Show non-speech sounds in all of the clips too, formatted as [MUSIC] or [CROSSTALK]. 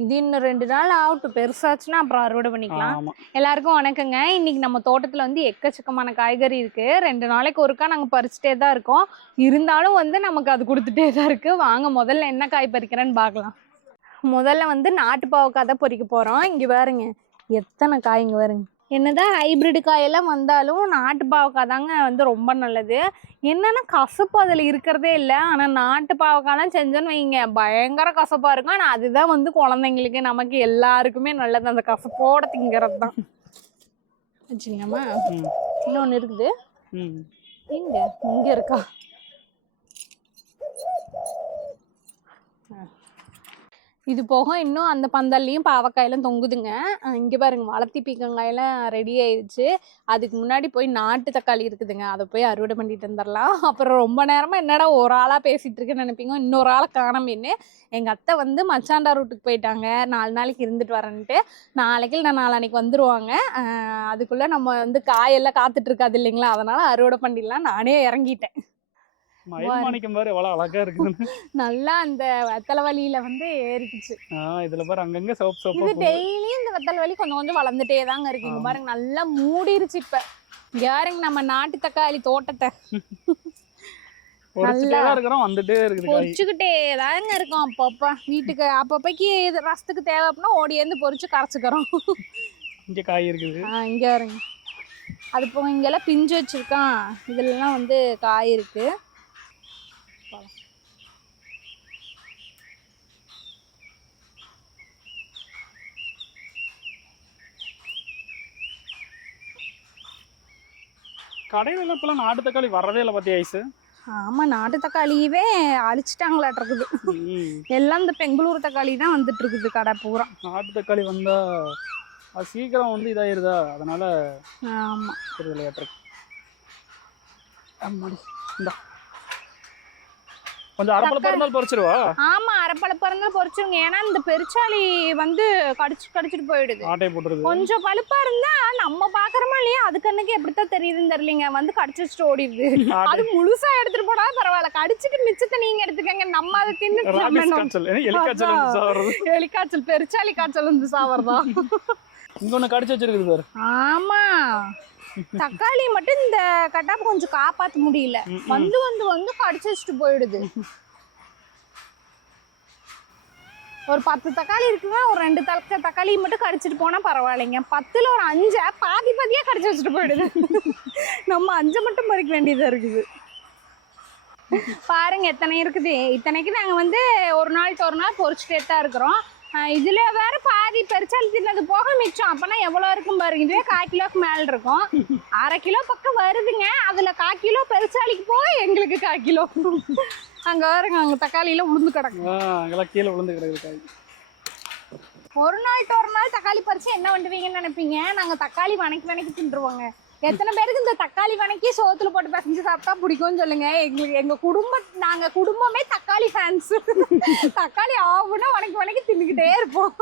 இது இன்னும் ரெண்டு நாள் ஆகட்டும் பெருசாச்சுன்னா அப்புறம் அறுவடை பண்ணிக்கலாம். எல்லாருக்கும் வணக்கங்க. இன்னைக்கு நம்ம தோட்டத்துல வந்து எக்கச்சக்கமான காய்கறி இருக்கு. ரெண்டு நாளைக்கு ஒருக்கா நாங்க பறிச்சுட்டே தான் இருக்கோம். இருந்தாலும் வந்து நமக்கு அது கொடுத்துட்டே தான் இருக்கு. வாங்க முதல்ல என்ன காய் பறிக்கிறேன்னு பார்க்கலாம். முதல்ல வந்து நாட்டு பாவக்காய் தான் பொறிக்க போறோம். இங்க பாருங்க. எத்தனை காய் இங்க பாருங்க. என்னதான் ஹைபிரிட் காயெல்லாம் வந்தாலும் நாட்டு பாவக்காய் தாங்க வந்து ரொம்ப நல்லது. என்னன்னா கசப்பு அதில் இருக்கிறதே இல்லை. ஆனால் நாட்டு பாவக்காய்லாம் செஞ்சோன்னு வைங்க பயங்கர கசப்பாக இருக்கும். ஆனால் அதுதான் வந்து குழந்தைங்களுக்கு நமக்கு எல்லாருக்குமே நல்லது. அந்த கசப்போட திங்கிறது தான் வச்சுக்கலாமா. இன்னொன்று இருக்குது. எங்க இங்க இருக்கா? இது போக இன்னும் அந்த பந்தல்லையும் பாவக்காயெல்லாம் தொங்குதுங்க. இங்கே பாருங்க வளர்த்தி பீக்கங்காயெல்லாம் ரெடி ஆயிடுச்சு. அதுக்கு முன்னாடி போய் நாட்டு தக்காளி இருக்குதுங்க. அதை போய் அறுவடை பண்ணிட்டு வந்துடலாம் அப்புறம் ரொம்ப நேரமாக என்னடா ஒரு ஆளாக பேசிகிட்டு இருக்குன்னு நினைப்பீங்க. இன்னொரு ஆளை காணமேன்னு. எங்கள் அத்தை வந்து மச்சாண்டா ரூட்டுக்கு போயிட்டாங்க. நாலு நாளைக்கு இருந்துட்டு வரேன்ட்டு. நாளைக்கு நான் நாளான்னைக்கு வந்துடுவாங்க அதுக்குள்ளே நம்ம வந்து காயெல்லாம் காத்துட்டு இருக்காது இல்லைங்களா? அதனால் அறுவடை பண்ணிடலாம். நானே இறங்கிட்டேன். மயில் மாணிக்கம் பாரு எவ்வளவு அழகா இருக்குது நல்லா அந்த வெத்தலை வலியில வந்து ஏறிக்குச்சு. இதுல பாரு அங்கங்க சோப் இது சோப்பு டெய்லியும் இந்த வெத்தலை வலி கொஞ்சம் கொஞ்சம் வளர்ந்துட்டே தாங்க இருக்கு. இங்க. பாருங்க நல்லா மூடிருச்சு இப்ப. பாருங்க நம்ம நாட்டு தக்காளி தோட்டத்தை. இருக்கிறோம் வந்துட்டே இருக்குது பொரிச்சுக்கிட்டே தாங்க இருக்கோம் அப்பப்ப. வீட்டுக்கு அப்பப்பைக்கு இது ரசத்துக்கு தேவை அப்படின்னா ஓடி வந்து பொரிச்சு கரைச்சுக்கிறோம். இங்க காய் இருக்குது. இங்க பாருங்க. அது போக இங்கெல்லாம் பிஞ்சு வச்சிருக்கான். இதுலலாம் வந்து காய் இருக்கு. கடையில எல்லாம் இப்பெல்லாம் நாட்டு தக்காளி வர்றதே இல்லை பாத்தியா ஐஸ் ஆமா நாட்டு தக்காளியவே அழிச்சிட்டாங்களாட்டிருக்குது எல்லாம் இந்த பெங்களூர் தக்காளி தான் வந்துட்டு இருக்குது கடை பூரா. நாட்டு தக்காளி வந்தா அது சீக்கிரம் வந்து இதாயிருதா? அதனால ஆமா. ஒரு விளையாட்டு அம்மாடி இந்தா. கொஞ்சம் அரைப்பழப்பா இருந்தாலும் பறிச்சிருவா? ஆமா அரைப்பழ பிறந்தா பொரிச்சிருங்க ஏன்னா இந்த பெருச்சாளி வந்து கடிச்சு கடிச்சிட்டு போயிடுது. போட்டுருது. கொஞ்சம் பழுப்பா இருந்தா நம்ம பாக்குறோமா இல்லையா? அது கண்ணுக்கு எப்படித்தான் தெரியுதுன்னு தெரியலங்க. வந்து கடிச்சு வச்சுட்டு ஓடிடுது. அது முழுசா எடுத்துட்டு போனா பரவாயில்ல. கடிச்சிட்டு மிச்சத்தை நீங்க எடுத்துக்கங்க. நம்ம அதை தின்னு எலிக்காய்ச்சல் பெருச்சாளி காய்ச்சல். வந்து சாவறதா? இங்க ஒண்ணு கடிச்சு வச்சிருக்குது பாரு. ஆமா. தக்காளி மட்டும் இந்த கட்டாப்பு கொஞ்சம் காப்பாத்த முடியல. வந்து வந்து வந்து கடிச்சு வச்சுட்டு போயிடுது. ஒரு பத்து தக்காளி இருக்குங்க ஒரு ரெண்டு தக்க தக்காளி மட்டும் கடிச்சிட்டு போனா பரவாயில்லைங்க. பத்துல ஒரு அஞ்சை பாதி பாதியா கடிச்சு வச்சுட்டு போயிடுது. நம்ம அஞ்சை மட்டும் பறிக்க வேண்டியதா இருக்குது. பாருங்க எத்தனை இருக்குது. இத்தனைக்கு நாங்க வந்து ஒரு நாளுக்கு ஒரு நாள் பொறிச்சுட்டே தான் இருக்கிறோம். இதில் இதுல வேற பாதி பெருச்சாலி தின்னது போக மிச்சம். அப்பனா எவ்வளவு இருக்கும் பாருங்க. இதுவே கால் கிலோக்கு மேல இருக்கும். அரை கிலோ பக்கம் வருதுங்க. அதுல கால் கிலோ பெருசாலிக்கு போக எங்களுக்கு கால் கிலோ. அங்க பாருங்க அங்க தக்காளியில உளுந்து கிடக்கும் ஆ, அங்கெல்லாம் கீழே விழுந்து கிடக்குது காய். ஒரு நாள் ஒரு நாள் தக்காளி பறிச்சு என்ன பண்ணுவீங்கன்னு நினைப்பீங்க? நாங்க தக்காளி வணக்கி வணக்கி தின்றுவோங்க. எத்தனை பேருக்கு இந்த தக்காளி வணக்கி சோத்துல போட்டு பிசைஞ்சு சாப்பிட்டா பிடிக்கும்னு சொல்லுங்க. எங்களுக்கு எங்க குடும்ப நாங்க குடும்பமே தக்காளி ஃபேன்ஸ் தக்காளி ஆகுனா வணக்கி வணக்கி தின்னுக்கிட்டே இருப்போம்.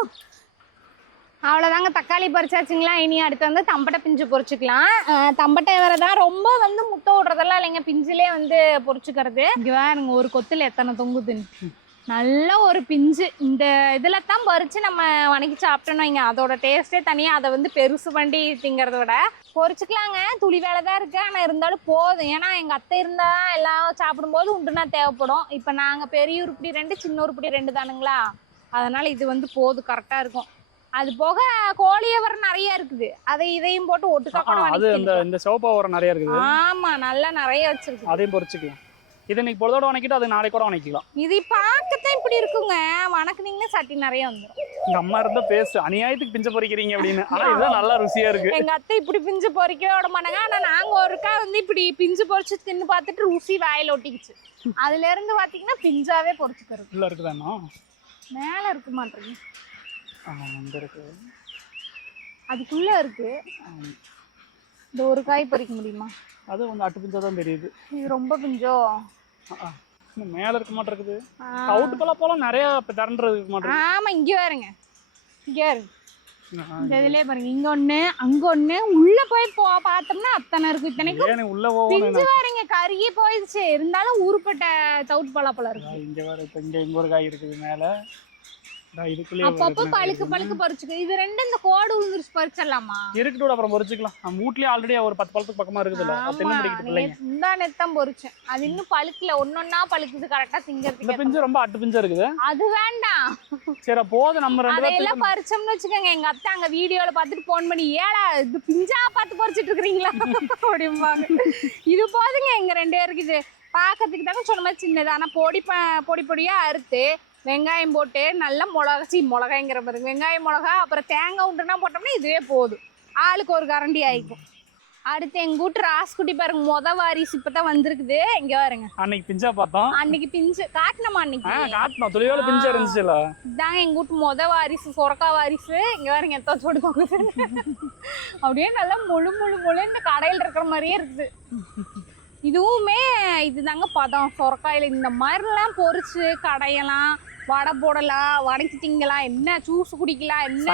அவ்வளோதாங்க தக்காளி பறிச்சாச்சுங்களா? இனி அடுத்து வந்து தம்பட்டை பிஞ்சு பொரிச்சுக்கலாம் அஹ் தம்பட்டை வேற தான் ரொம்ப வந்து முட்டை விடுறதெல்லாம் இல்லைங்க. பிஞ்சிலே வந்து பொரிச்சுக்கிறது இங்க பாருங்க ஒரு கொத்துல எத்தனை தொங்குதுன்னு. நல்ல ஒரு பிஞ்சு. இந்த இதில் தான் பறித்து நம்ம வணக்கி சாப்பிட்டோம்னு வைங்க. அதோட டேஸ்ட்டே தனியாக அதை வந்து பெருசு பண்ணி திங்கிறத விட. பொரிச்சுக்கலாங்க துளி வேலை தான் இருக்குது ஆனால் இருந்தாலும் போதும். ஏன்னா எங்கள் அத்தை இருந்தால் எல்லாம் சாப்பிடும்போது உண்டுனா தேவைப்படும். இப்போ நாங்கள் பெரிய உருப்படி ரெண்டு சின்ன உருப்படி ரெண்டு தானுங்களா? அதனால் இது வந்து போதும் கரெக்டாக இருக்கும். அது போக கோழியவர் நிறைய இருக்குது. அதை இதையும் போட்டு ஒட்டுக்கா கூட அது அந்த இந்த சிவப்பா உரம் நிறைய இருக்குது. ஆமா நல்லா நிறைய வச்சிருக்கு அதையும் பொறிச்சுக்கலாம். இது இன்னைக்கு பொழுதோட வணக்கிட்டு அது நாளைக்கு கூட வணக்கிக்கலாம். இது பார்க்கத்தான் இப்படி இருக்குங்க. வணக்குனீங்கன்னா சட்டி நிறைய வந்துடும் எங்க அம்மா இருந்தா பேசு. அநியாயத்துக்கு பிஞ்ச பொறிக்கிறீங்க அப்படின்னு. ஆனா இதுதான் நல்லா ருசியா இருக்கு. எங்க அத்தை இப்படி பிஞ்சு பொறிக்கவே விட மாட்டாங்க. ஆனா நாங்க ஒருக்கா வந்து இப்படி பிஞ்சு பொறிச்சு தின்னு பார்த்துட்டு ருசி வாயில ஒட்டிக்கிச்சு. அதுல இருந்து பாத்தீங்கன்னா பிஞ்சாவே பொறிச்சுக்கிறது. உள்ள இருக்குதாண்ணா மேல இருக்க மாட்டேங்குது. இங்க இருக்கு அதுக்குள்ள இருக்கு. இந்த ஒரு காய் பறிக்க முடியுமா? அது வந்து அட்டு பிஞ்சா தான் தெரியுது. இது ரொம்ப பிஞ்சோ. இன்னும் மேல இருக்க ஆ. கவுட்டு பழா போலாம் நிறைய திரண்டுறது இருக்க மாட்டிருக்கு ஆமா இங்க பாருங்க. இங்க ஆ, இந்த இதுலயே பாருங்க. இங்க ஒண்ணு அங்க ஒண்ணு உள்ள போய் போ பார்த்தோம்னா அத்தனை இருக்கு. இத்தனைக்கும் உள்ள பிஞ்சு பாருங்க கருகி போயிடுச்சு. இருந்தாலும் ஊருப்பட்ட தவுட்டு பலாப்பழம் இருக்கு. இங்க வேற இப்ப இங்க இங்க ஒரு காய் இருக்குது மேல. அப்பப்போ பழுக்கு பழுக்கு பறிச்சுக்க. இது ரெண்டு இந்த கோடு உளுந்துருச்சு பறிச்சிடலாமா இருக்கட்டும் அப்புறம் பொறிச்சுக்கலாம். நம்ம வீட்லயே ஆல்ரெடி ஒரு பத்து பழத்துக்கு பக்கமா பிள்ளைங்க. முந்தா நெத்தம் பொரிச்சேன் அது இன்னும் பழுக்கல. ஒன்னொன்னா பழுக்குது கரெக்டா இந்த பிஞ்சு ரொம்ப அட்டு பிஞ்சா இருக்குது. அது வேண்டாம். சரி போதும். நம்ம ரெண்டு பறிச்சோம்னு வச்சுக்கோங்க. எங்க அத்தை அங்க வீடியோல பார்த்துட்டு போன் பண்ணி ஏடா இது பிஞ்சா பார்த்து பறிச்சிட்டு இருக்கிறீங்களா? அப்படிம்பாங்க. இது போதுங்க எங்க ரெண்டு பேருக்கு இது பார்க்கறதுக்கு தாங்க சொன்ன மாதிரி சின்னது. ஆனா பொடி பொடி பொடியா அறுத்து வெங்காயம் போட்டு நல்லா மிளகா சீ மிளகாய்ங்கிற பாருங்க. வெங்காயம் மிளகா அப்புறம் தேங்காய் உண்டுனா போட்டோம்னா இதுவே போதும் ஆளுக்கு ஒரு கரண்டி ஆயிக்கும். அடுத்து எங்க வீட்டு ராஸ்குட்டி பாருங்க மொத வாரிசு இப்பதான் வந்திருக்குது. இங்க பாருங்க. அன்னைக்கு பிஞ்சா பார்த்தோம். அன்னைக்கு பிஞ்சு காட்டினமா அன்னைக்கு? காட்டணும் துளியோட பிஞ்சா இருந்துச்சுல. இதாங்க எங்க வீட்டு மொத வாரிசு சொரக்கா வாரிசு. இங்க பாருங்க எத்த சோடு அப்படியே நல்லா முழு முழு முழு இந்த கடையில் இருக்கிற மாதிரியே இருக்குது. இதுவுமே இதுதாங்க பதம். சொரக்காயில இந்த மாதிரிலாம் பொரிச்சு கடையலாம் வடை போடலாம் வடக்கி திங்கலாம் என்ன ஜூஸ் குடிக்கலாம் என்ன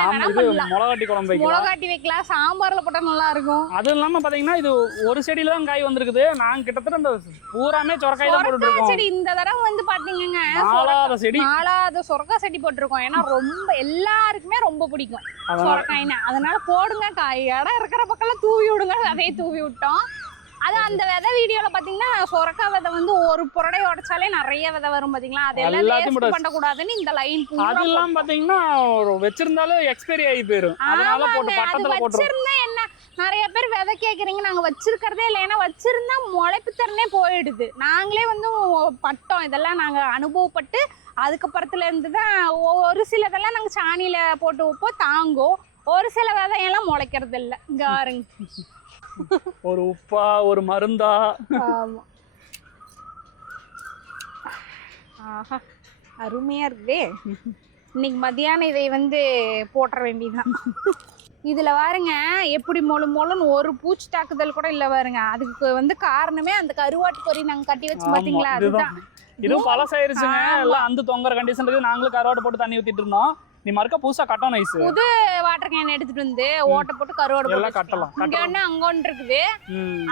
மிளகாட்டி குழம்பு வைக்கலாம். மிளகாட்டி வைக்கலாம் சாம்பார்ல போட்டா நல்லா இருக்கும் அது இல்லாம பாத்தீங்கன்னா இது ஒரு செடியில தான் காய் வந்திருக்குது. நாங்க கிட்டத்தட்ட இந்த பூராமே சொரக்காய் தான் போட்டுட்டு இருக்கோம் சரி இந்த தடவை வந்து பாத்தீங்கன்னா நாலாத செடி. நாலாவது சொரக்கா செடி போட்டிருக்கோம். ஏன்னா ரொம்ப எல்லாருக்குமே ரொம்ப பிடிக்கும் சொரக்காய்னா. அதனால போடுங்க காய். இடம் இருக்கிற பக்கம்லாம் தூவி விடுங்க. அதே தூவி விட்டோம். அது அந்த விதை வீடியோல பாத்தீங்கன்னா சொரக்கா விதை வந்து ஒரு புரடை உடைச்சாலே நிறைய விதை வரும் பாத்தீங்களா? அதெல்லாம் எல்லாத்தையும் வேஸ்ட் போட்டு பண்ணக்கூடாதுன்னு இந்த லைன் அது இல்லாம பாத்தீங்கன்னா ஒரு வச்சிருந்தாலும் எக்ஸ்பைரி ஆகி போயிரும். அதனால போட்டு அது பட்டத்துல வச்சிருந்தா என்ன? நிறைய பேர் விதை கேக்குறீங்க நாங்க வச்சிருக்கிறதே இல்லை. ஏன்னா வச்சிருந்தா முளைப்பு திறனே போயிடுது. நாங்களே வந்து பட்டோம். இதெல்லாம் நாங்க அனுபவப்பட்டு அதுக்கப்புறத்துல இருந்து தான் ஒரு சிலதெல்லாம் நாங்க சாணியில போட்டு வைப்போம் தாங்கும் ஒரு சில விதையெல்லாம் முளைக்கிறது இல்லை இங்க பாருங்க. ஒரு உப்பா ஒரு மருந்தா? ஆஹா அருமையா இருக்குதே. இன்னைக்கு மத்தியானம் இதை வந்து போட்டுற வேண்டியதுதான். இதுல பாருங்க எப்படி மொழு மொழுன்னு ஒரு பூச்சி தாக்குதல் கூட இல்ல பாருங்க. அதுக்கு வந்து காரணமே அந்த கருவாட்டு பொறி நாங்க கட்டி வச்சு இதுதான். அதுதான். இதுவும் பழசாயிருச்சுங்க. எல்லாம் அந்த தொங்குற கண்டிஷன் இருக்கு நாங்களும் கருவாடு போட்டு தண்ணி ஊத்திட்டு இருந்தோம். நீ மறுக்க புதுசா கட்டணும் ஐஸ் வாட்டர் கேன் எடுத்துட்டு வந்து ஓட்டை போட்டு கருவாடு எல்லாம் கட்டலாம். இங்க ஒண்ணு அங்க ஒன்று இருக்குது.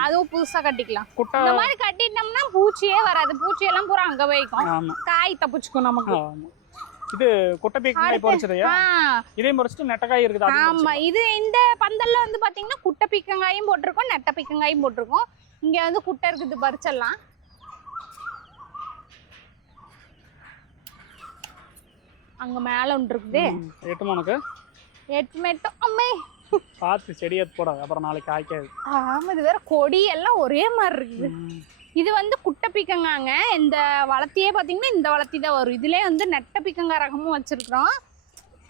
அதுவும் புதுசா கட்டிக்கலாம். குட்டை இந்த மாதிரி கட்டிட்டோம்னா பூச்சியே வராது. பூச்சி எல்லாம் பூரா அங்க வைக்கும். ஆமா. காய் தப்பிச்சுக்கும் நமக்கு. இது குட்டை பீக்கங்காய் பொரிச்சதையா இதையும் பொரிச்சிட்டு நெட்டக்காய் இருக்குது ஆமா. இது இந்த பந்தல்ல வந்து பாத்தீங்கன்னா குட்டை பீக்கங்காயும் போட்டிருக்கோம் நெட்டை பீக்கங்காயும் போட்டிருக்கோம். இங்க வந்து குட்டை இருக்குது பறிச்சிடலாம். அங்க மேல ஒன்று இருக்குது. பொரிச்சிடலாம். ம், எட்டு உனக்கு? எட்டு மெட்டும். அம்மே. பார்த்து செடி எடுத்து போடாது அப்புறம் நாளைக்கு காய்க்காது. ஆமா இது வேற கொடி எல்லாம் ஒரே மாதிரி இருக்குது. இது வந்து குட்டை பீக்கங்காங்க இந்த வளர்த்தியே பாத்தீங்கன்னா இந்த வளர்த்தி தான் வரும். இதுலயே வந்து நெட்டை பீக்கங்காய் ரகமும் வச்சிருக்கிறோம்.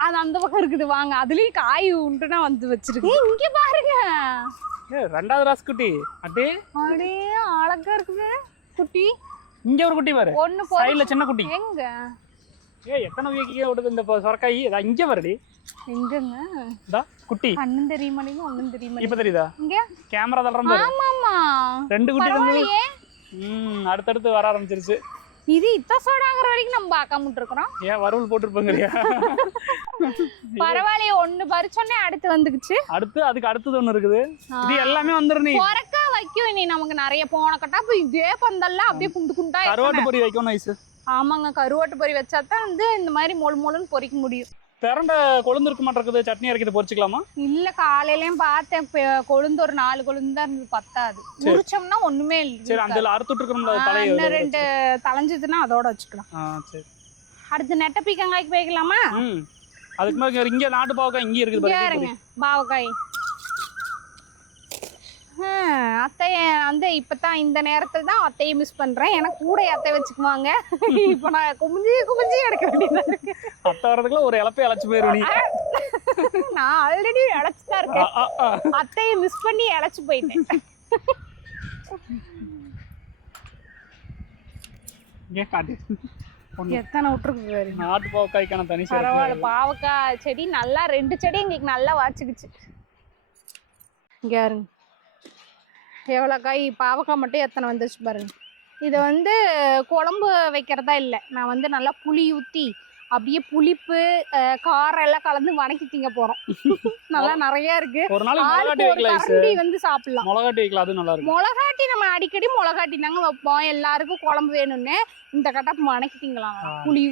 அது அந்த பக்கம் இருக்குது. வாங்க அதுலயும் காய் உண்டுனா வந்து வச்சிருக்கு. இங்க பாருங்க. ரெண்டாவது ராஸ் குட்டி. அட்டே அப்படியே அழகா இருக்குது. குட்டி. இங்க ஒரு குட்டி பாரு. போதும். சைடுல சின்ன குட்டி. எங்க? ஏ எத்தனை வீக்கிக்கே விடுது இந்த சொரக்காய்? இதா இங்க வருடி. எங்கங்க? இதா குட்டி. அண்ணன் தெரியுமா ஒண்ணும் தெரியுமா இப்ப தெரியுதா? இங்க? கேமரா தள்ளுற பாரு. ஆமா ஆமா ரெண்டு குட்டி பரவாயில்லையே. ம் அடுத்தடுத்து வர ஆரம்பிச்சிருச்சு. இது இத்த சோடாங்கிற வரைக்கும் நம்ம பார்க்காம இருக்கிறோம் ஏன் வறுவல் போட்டிருப்பாங்கறியா? [LAUGHS] பரவாயில்லையே ஒண்ணு பறிச்சோன்னே அடுத்து வந்துக்குச்சு. அடுத்து அதுக்கு அடுத்தது ஒண்ணு இருக்குது. இது எல்லாமே வந்துரும் நீ. பொறக்கா வைக்கும் நீ நமக்கு நிறைய போன கட்டா இதே பந்தல்ல அப்படியே குண்டு குண்டா கருவாட்டு பொரி வைக்கணும் ஐஸ் ஆமாங்க கருவாட்டு பொரி வச்சா தான் வந்து இந்த மாதிரி மொழு மொழுன்னு பொரிக்க முடியும். திரண்ட கொழுந்து இருக்க மாட்டேங்குது சட்னி அரைக்கிறது பொரிச்சுக்கலாமா? இல்ல காலையிலயும் பார்த்தேன். இப்ப கொழுந்து ஒரு நாலு கொழுந்து தான் இருந்தது பத்தாது. உரிச்சோம்னா ஒண்ணுமே சரி இல்ல அந்த அறுத்துட்டு இருக்கிறோம்ல ஆ, தலையை இன்னும் ரெண்டு தலைஞ்சதுன்னா அதோட வச்சுக்கலாம். ஆ சரி. அடுத்து நெட்ட பீக்கங்காய்க்கு போய்க்கலாமா? ம். அதுக்கு மேல இங்க நாட்டு பாவக்காய் இங்க இருக்குது இங்க பாரு இருங்க பாவக்காய். அத்தைய வந்து இப்பதான் இந்த நேரத்துல தான் அத்தையை மிஸ் பண்றேன். எனக்கு கூட அத்தை வச்சுக்குவாங்க. இப்ப நான் குமிஞ்சி குமிஞ்சி எடுக்க வேண்டியதா இருக்கு. அத்தை வரதுக்குள்ள ஒரு இழப்பே இழைச்சு போயிரும் நீ. நான் ஆல்ரெடி இழைச்சுதான் ஆ, இருக்கேன். அத்தையை மிஸ் பண்ணி இழைச்சு போயிட்டேன். எத்தனை விட்டுருக்கு நாட்டு பாவக்காய்க்கான தனி பரவாயில்ல பாவக்காய் செடி நல்லா ரெண்டு செடி எங்களுக்கு நல்லா வாச்சுக்குச்சு. இங்க பாருங்க. எவ்வளோ காய் பாவக்காய் மட்டும் எத்தனை வந்துச்சு பாருங்க. இதை வந்து குழம்பு வைக்கிறதா இல்லை. நான் வந்து நல்லா புளி ஊற்றி அப்படியே புளிப்பு காரம் எல்லாம் கலந்து வணக்கி திங்க போறோம். [LAUGHS] நல்லா நிறைய இருக்கு. ஒரு ஐஸ் கரண்டி வந்து சாப்பிடலாம். மிளகாட்டி வைக்கலாம் அது நல்லா இருக்கும் மிளகாட்டி நம்ம அடிக்கடி மிளகாட்டி தாங்க வைப்போம். எல்லாருக்கும் குழம்பு வேணும்னு இந்த கட்டப்பு வணக்கி திங்கலாம். புளி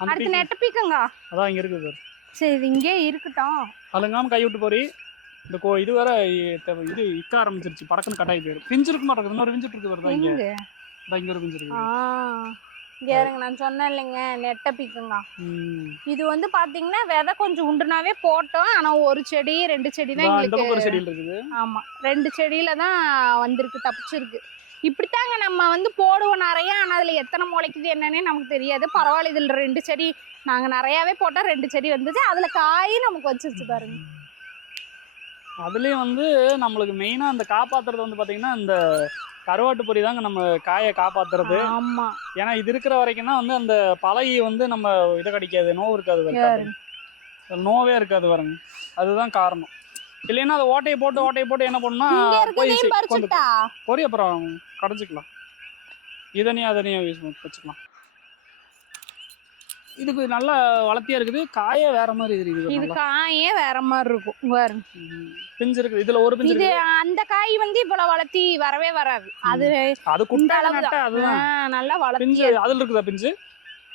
அந்த அடுத்து நெட்ட பீக்கங்க? அதான் இங்க இருக்குது சரி. இங்கே இருக்கட்டும். அலுங்காம கை விட்டு போறி. இந்த கோ இது வேற இது இக்க ஆரம்பிச்சிருச்சு. படக்குன்னு கட்டாயி போயிடும் பிஞ்சு இருக்க மாட்டேங்குது. இன்னொரு பிஞ்சு இருக்கு வருதா இங்க இங்க ஒரு பிஞ்சு ஆ. இருக்குது இங்க இருங்க நான் சொன்னேன் இல்லைங்க நெட்ட பீக்கங்க. இது வந்து பாத்தீங்கன்னா விதை கொஞ்சம் உண்டுனாவே போட்டோம். ஆனா ஒரு செடி ரெண்டு செடி தான் எங்களுக்கு ஆமா. ரெண்டு செடியில தான் வந்திருக்கு தப்பிச்சிருக்கு. இப்படித்தாங்க நம்ம வந்து போடுவோம் நிறைய. ஆனா அதுல எத்தனை முளைக்குது என்னன்னே நமக்கு தெரியாது. பரவாயில்ல இதுல ரெண்டு செடி நாங்க நிறையவே போட்டா ரெண்டு செடி வந்துச்சு அதுல காய் நமக்கு வச்சிருச்சு பாருங்க. அதுலயும் வந்து நம்மளுக்கு மெயினா அந்த காப்பாத்துறது வந்து பாத்தீங்கன்னா இந்த கருவாட்டு பொரி தாங்க நம்ம காயை காப்பாத்துறது. ஆமா. ஏன்னா இது இருக்கிற வரைக்கும் தான் வந்து அந்த பழகி வந்து நம்ம இதை கடிக்காது நோவு இருக்காது நோவே இருக்காது பாருங்க. அதுதான் காரணம். இல்லைன்னா அதை ஓட்டையை போட்டு ஓட்டையை போட்டு என்ன பண்ணா இங்க போய் பொரி அப்புறம் கடைஞ்சிக்கலாம். இதனையும் அதனையும் யூஸ் வச்சுக்கலாம். இதுக்கு நல்லா வளர்த்தியா இருக்குது. காயே வேற மாதிரி தெரியுது இது. காயே வேற மாதிரி இருக்கும். ம். பிஞ்சு இருக்குது. இதுல ஒரு பிஞ்சு இது இருக்குது. அந்த காய் வந்து இவ்வளவு வளர்த்தி வரவே வராது. அது அது நட்டை அதுதான். நல்லா வளர்த்தி பிஞ்சு அதுல இருக்குதா பிஞ்சு?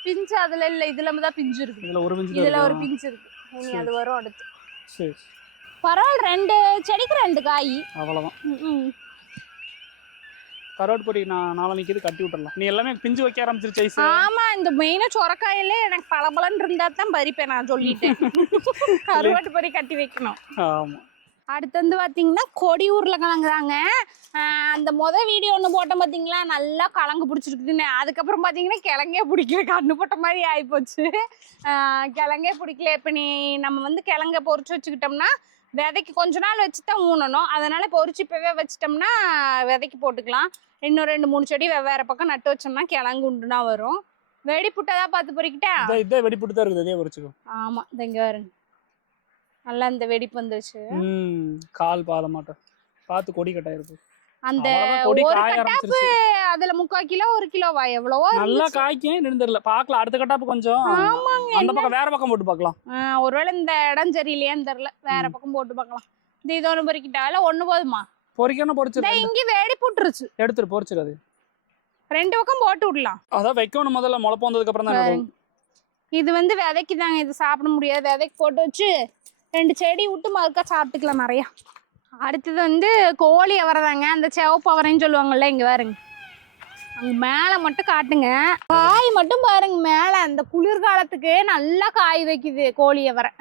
பிஞ்சு அதுல இல்ல. இதுல தான் பிஞ்சு இருக்கு. இதுல ஒரு பிஞ்சு இதுல ஒரு இருக்குதா? பிஞ்சு இருக்கு. இனி. அது வரும் அடுத்து. சரி பரவாயில்ல. ரெண்டு செடிக்கு ரெண்டு காய். அவ்வளவுதான். கருவாட்டு பொடி நான் நாளைக்கு இது கட்டி விட்டுறலாம். நீ எல்லாமே பிஞ்சு வைக்க ஆரம்பிச்சிருச்சு ஐஸ் ஆமா இந்த மெயினா சொரக்காயில எனக்கு பளபளன்னு இருந்தா தான் பறிப்பேன் நான் சொல்லிட்டேன் [LAUGHS] கருவாட்டு பொரி கட்டி வைக்கணும். ஆமா. அடுத்து வந்து பாத்தீங்கன்னா கொடி தாங்க ஆஹ் அந்த முத வீடியோ ஒன்று போட்டோம் பார்த்தீங்களா நல்லா கலங்கு பிடிச்சிருக்குதுன்னு. அதுக்கப்புறம் பார்த்தீங்கன்னா கிழங்கே பிடிக்கல. கண்ணு போட்ட மாதிரி ஆகிப்போச்சு கிழங்கே பிடிக்கல. இப்போ நீ நம்ம வந்து கிழங்க பொறிச்சு வச்சுக்கிட்டோம்னா விதைக்கு கொஞ்ச நாள் வச்சு தான் ஊனணும். அதனால பொறிச்சு இப்போவே வச்சிட்டோம்னா விதைக்கு போட்டுக்கலாம். இன்னும் ரெண்டு மூணு செடி வெவ்வேறு பக்கம் நட்டு வச்சோம்னா கிழங்கு உண்டுனா வரும். வெடி புட்டதா பார்த்து பொறிக்கிட்டா? இதே வெடிப்புட்டு தான் இருக்குது இதே குறிச்சுக்கோ ஆமா இந்த இங்க வருங்க நல்லா இந்த வெடிப்பு வந்துச்சு கால் பாத மாட்டோம் பார்த்து கொடி கட்டாயிருக்கு அந்த ஒரு ஆரம்பிச்சிருச்சு. அதுல முக்கால் கிலோ ஒரு கிலோவா எவ்வளவோ நல்லா. காய்க்கும் நின்றுல பார்க்கலாம் அடுத்த கட்டாப்பு கொஞ்சம். ஆமாங்க அந்த பக்கம் வேற பக்கம் போட்டு பார்க்கலாம். ஒருவேளை இந்த இடம் சரியில்லையான்னு தெரியல. வேற. பக்கம் போட்டு பார்க்கலாம். இந்த இது ஒன்று பொறிக்கிட்டால ஒண்ணு போதுமா? பொறிக்கணும் இந்த பொறிச்சிரு இங்க வேடி போட்டுருச்சு. எடுத்துரு பொறிச்சிரு அது. ரெண்டு பக்கம் போட்டு விடலாம். அதான் வைக்கணும் முதல்ல. முளைப்பு வந்ததுக்கு அப்புறம் தான். இது வந்து விதைக்கு தாங்க இது சாப்பிட முடியாது. விதைக்கு போட்டு வச்சு ரெண்டு செடி விட்டு மறுக்கா சாப்பிட்டுக்கலாம் நிறையா. அடுத்தது வந்து கோழி அவரைதாங்க. அந்த சிவப்பு அவரைன்னு சொல்லுவாங்கல்ல இங்க பாருங்க. அங்க மேல மட்டும் காட்டுங்க. காய் மட்டும் பாருங்க மேல. அந்த குளிர்காலத்துக்கு நல்லா காய் வைக்குது கோழி அவரை.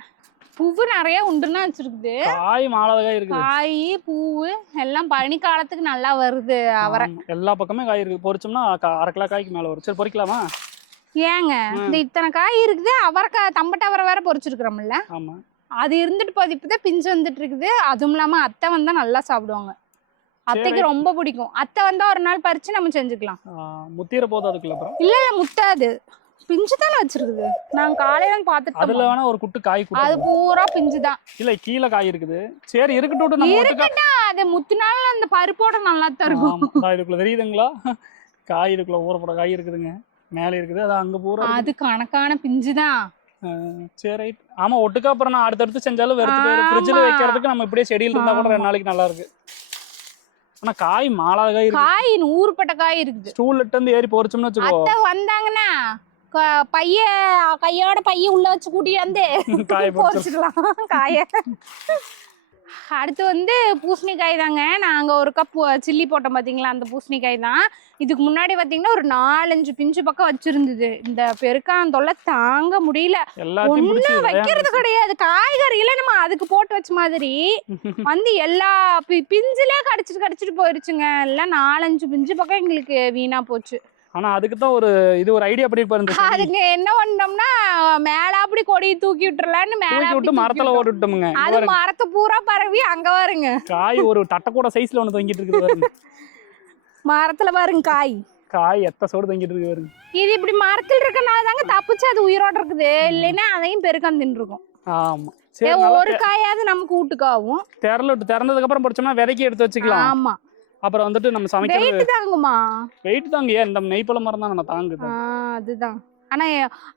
பூவு நிறைய உண்டுன்னா வச்சிருக்குது. காய் மாலதகாய் இருக்குது. காய் பூவு எல்லாம் பனி காலத்துக்கு நல்லா வருது அவரை. எல்லா பக்கமே காய் இருக்கு பொறிச்சோம்னா அரை கிலோ காய்க்கு மேல வரும். சரி பொறிக்கலாமா ஏங்க இந்த இத்தனை காய் இருக்குது. அவரைக்காய் தம்பட்ட அவரை வேற பொறிச்சிருக்கிறோம்ல ஆமா. அது இருந்துட்டு போகுது இப்பதான் பிஞ்சு வந்துட்டு இருக்குது அதுவும் இல்லாம அத்தை வந்தா நல்லா சாப்பிடுவாங்க. அத்தைக்கு ரொம்ப பிடிக்கும். அத்தை வந்தா ஒரு நாள் பறிச்சு நம்ம செஞ்சுக்கலாம். முத்திர போதும் அதுக்குள்ள அப்புறம்? இல்ல இல்ல முத்தாது பிஞ்சு தானே வச்சிருக்குது. நாங்க காலையில பாத்துட்டோம் அதுல வேணா ஒரு குட்டு காய் அது பூரா பிஞ்சு தான். இல்ல கீழே காய் இருக்குது. சரி இருக்கட்டும் நம்ம ஒட்டுக்கா அது முத்தினாலும் அந்த பருப்போட நல்லா தான் இருக்கும். அதான் இதுக்குள்ள தெரியுதுங்களா? காய் இதுக்குள்ள ஊறப்பட காய் இருக்குதுங்க. மேலே இருக்குது. அது அங்க பூரா. அது கணக்கான பிஞ்சு தான். சரி ரைட். ஆமா ஒட்டுக்கா அப்புறம் நான் அடுத்தடுத்து செஞ்சாலும் வெறுத்து ஃப்ரிட்ஜில். வைக்கிறதுக்கு நம்ம இப்படியே செடியில் இருந்தா கூட ரெண்டு நாளைக்கு நல்லா இருக்கு. ஆனா காய் மாலாத காய் இருக்கு. காய் ஊறுப்பட்ட காய் இருக்குது. ஸ்டூல் இருந்து ஏறி பொறிச்சோம்னு வச்சுக்கோ. அத்தை வந்தாங்கன்னா பைய கையோட பைய உள்ள வச்சு கூட்டிட்டு வந்து காய பொறிச்சு பொரிச்சிடலாம். காய. அடுத்து வந்து பூசணிக்காய் தாங்க. நாங்க ஒரு கப் சில்லி போட்டோம் பாத்தீங்களா அந்த பூசணிக்காய் தான். இதுக்கு முன்னாடி பாத்தீங்கன்னா ஒரு நாலஞ்சு பிஞ்சு பக்கம் வச்சிருந்தது. இந்த பெருக்கான் தொல்லை தாங்க முடியல. பிடிச்சி வைக்கிறது கிடையாது. காய்கறியில நம்ம அதுக்கு போட்டு வச்ச மாதிரி [LAUGHS] வந்து எல்லா பி- பிஞ்சுலே கடிச்சிட்டு கடிச்சிட்டு போயிருச்சுங்க. எல்லாம் நாலஞ்சு பிஞ்சு பக்கம் எங்களுக்கு வீணா போச்சு. ஆனா அதுக்கு தான் ஒரு இது ஒரு ஐடியா பண்ணி பாருங்க அதுக்கு என்ன பண்ணோம்னா மேல அப்படி கொடியை தூக்கி விட்டுறலான்னு மேல விட்டு மரத்துல. ஓட்டுட்டோமுங்க அது மரத்தை பூரா பரவி அங்க பாருங்க காய் ஒரு தட்டக்கூட சைஸ்ல ஒண்ணு தொங்கிட்டு இருக்குது பாருங்க. மரத்துல பாருங்க காய். காய் எத்த சோடு தொங்கிட்டு இருக்கு பாருங்க. இது இப்படி மரத்துல இருக்கனால தாங்க தப்பிச்சு அது உயிரோட இருக்குது. இல்லைன்னா அதையும் பெருக்கம் தின்றுருக்கும் ஆமா. சரி ஒரு காயாவது நமக்கு வீட்டுக்காகும் விட்டு திறந்ததுக்கு அப்புறம் பொறிச்சோம்னா விதைக்கி எடுத்து வச்சுக்கலாம். ஆமா. அப்புறம் வந்துட்டு நம்ம சமைக்கிறது வெயிட் தாங்குமா? வெயிட் தாங்க ஏன் இந்த நெய்ப்பழ மரம் தான் நான் தாங்குது. அதுதான். ஆனா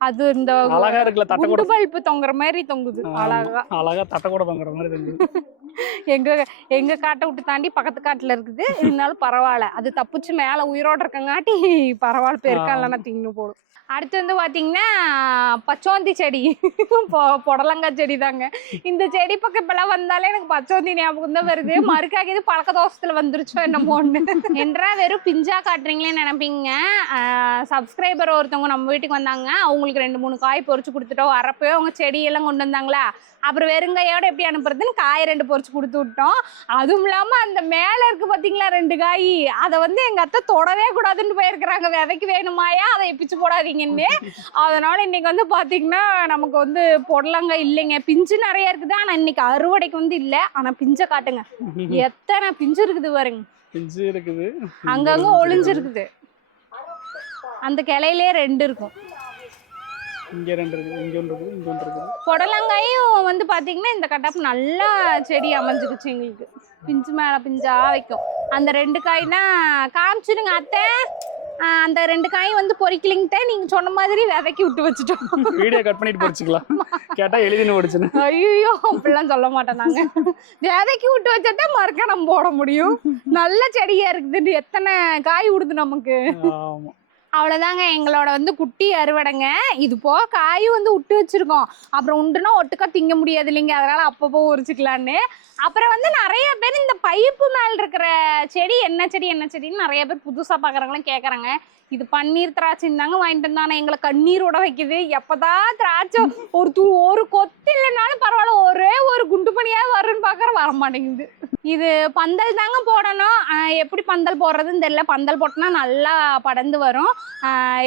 அது இந்த அழகா இருக்குல்ல குண்டு பல்பு தொங்குற மாதிரி தொங்குது. அழகா. அழகா தட்டக்கூட தொங்குற மாதிரி இருந்தது எங்க எங்க காட்டை விட்டு தாண்டி பக்கத்து காட்டுல இருக்குது. இருந்தாலும் பரவாயில்ல. அது தப்பிச்சு மேல உயிரோட இருக்கங்காட்டி பரவாயில்ல பெருக்கா இல்லைன்னா தின்னு போடும். அடுத்து வந்து பாத்தீங்கன்னா பச்சோந்தி செடி. புடலங்காய் செடி தாங்க. இந்த செடி பக்கம் இப்பெல்லாம் வந்தாலே எனக்கு பச்சோந்தி ஞாபகம் தான் வருது. மறுக்காக இது பழக்க தோசத்துல வந்துருச்சோ என்னமோ ஒண்ணு. [LAUGHS] என்றா வெறும் பிஞ்சா காட்டுறீங்களே நினைப்பீங்க. சப்ஸ்கிரைபர் ஒருத்தவங்க நம்ம வீட்டுக்கு வந்தாங்க அவங்களுக்கு ரெண்டு மூணு காய் பொரிச்சு கொடுத்துட்டோம். வரப்போ அவங்க செடியெல்லாம் கொண்டு வந்தாங்களா? அப்புறம் வெறுங்கையோட எப்படி அனுப்புறதுன்னு காய் ரெண்டு பொரிச்சு கொடுத்து விட்டோம். அதுவும் இல்லாம அந்த மேல இருக்கு பாத்தீங்களா ரெண்டு காய்? அதை வந்து எங்க அத்தை தொடவே கூடாதுன்னு போயிருக்கிறாங்க. விதைக்கு வேணுமாயா? அதை பிச்சு போடாதீங்கன்னு. அதனால இன்னைக்கு வந்து பாத்தீங்கன்னா நமக்கு வந்து புடலங்காய் இல்லைங்க. பிஞ்சு நிறைய இருக்குது. ஆனா இன்னைக்கு அறுவடைக்கு வந்து இல்ல. ஆனா பிஞ்சை காட்டுங்க. எத்தனை பிஞ்சு இருக்குது பாருங்க. பிஞ்சு இருக்குது. அங்கங்க ஒளிஞ்சிருக்குது. அந்த கிளையிலே ரெண்டு இருக்கும். இங்க ரெண்டு இருக்குது இங்க ஒன்று இருக்குது இங்க ஒன்று இருக்குது. புடலங்காயும் வந்து பாத்தீங்கன்னா இந்த கட்டப்பு நல்லா செடி அமைஞ்சுக்குச்சு எங்களுக்கு. பிஞ்சு மேல பிஞ்சா வைக்கும். அந்த ரெண்டு காய் தான் காமிச்சிடுங்க அத்தை. அந்த ரெண்டு காயும் வந்து பொறிக்கலிங்கிட்ட நீங்க சொன்ன மாதிரி விதைக்கி விட்டு வச்சுட்டோம். வீடியோ கட் பண்ணிட்டு படிச்சுக்கலாம் கேட்டா எழுதினு படிச்சுன்னு ஐயோ அப்படிலாம் சொல்ல மாட்டோம் நாங்க. விதைக்கு விட்டு வச்சதே மறுக்க நம்ம போட முடியும். நல்ல செடியா இருக்குது எத்தனை காய் விடுது நமக்கு? ஆமா. அவ்வளோதாங்க எங்களோட வந்து குட்டி அறுவடைங்க. இது போக காயும் வந்து விட்டு வச்சிருக்கோம். அப்புறம் உண்டுனா ஒட்டுக்கா திங்க முடியாது இல்லைங்க. அதனால அப்பப்போ உரிச்சுக்கலான்னு. அப்புறம் வந்து நிறைய பேர் இந்த பைப்பு மேல இருக்கிற செடி என்ன செடி என்ன செடின்னு நிறைய பேர் புதுசா பாக்குறவங்களும் கேக்குறாங்க. இது பன்னீர் திராட்சை தாங்க வாங்கிட்டு இருந்தானே எங்களை கண்ணீரோட வைக்குது. எப்பதான் திராட்சை ஒரு தூ ஒரு கொத்து இல்லைனாலும் பரவாயில்ல. ஒரே ஒரு குண்டு பனியா வரும்னு பாக்குற வர மாட்டேங்குது இது பந்தல் தாங்க போடணும். எப்படி பந்தல் போடுறதுன்னு தெரியல. பந்தல் போட்டோம்னா நல்லா படர்ந்து வரும்.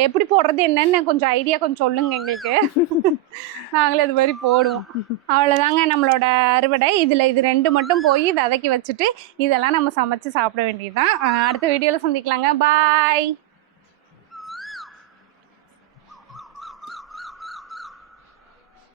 எப்படி போடுறது என்னன்னு கொஞ்சம் ஐடியா கொஞ்சம் சொல்லுங்க எங்களுக்கு. நாங்களும் இது மாதிரி போடுவோம். அவ்வளோதாங்க நம்மளோட அறுவடை. இதில் இது ரெண்டு மட்டும் போய் விதைக்கி வச்சுட்டு இதெல்லாம் நம்ம சமைச்சு சாப்பிட வேண்டியதுதான். தான் அடுத்த வீடியோவில் சந்திக்கலாங்க. பாய்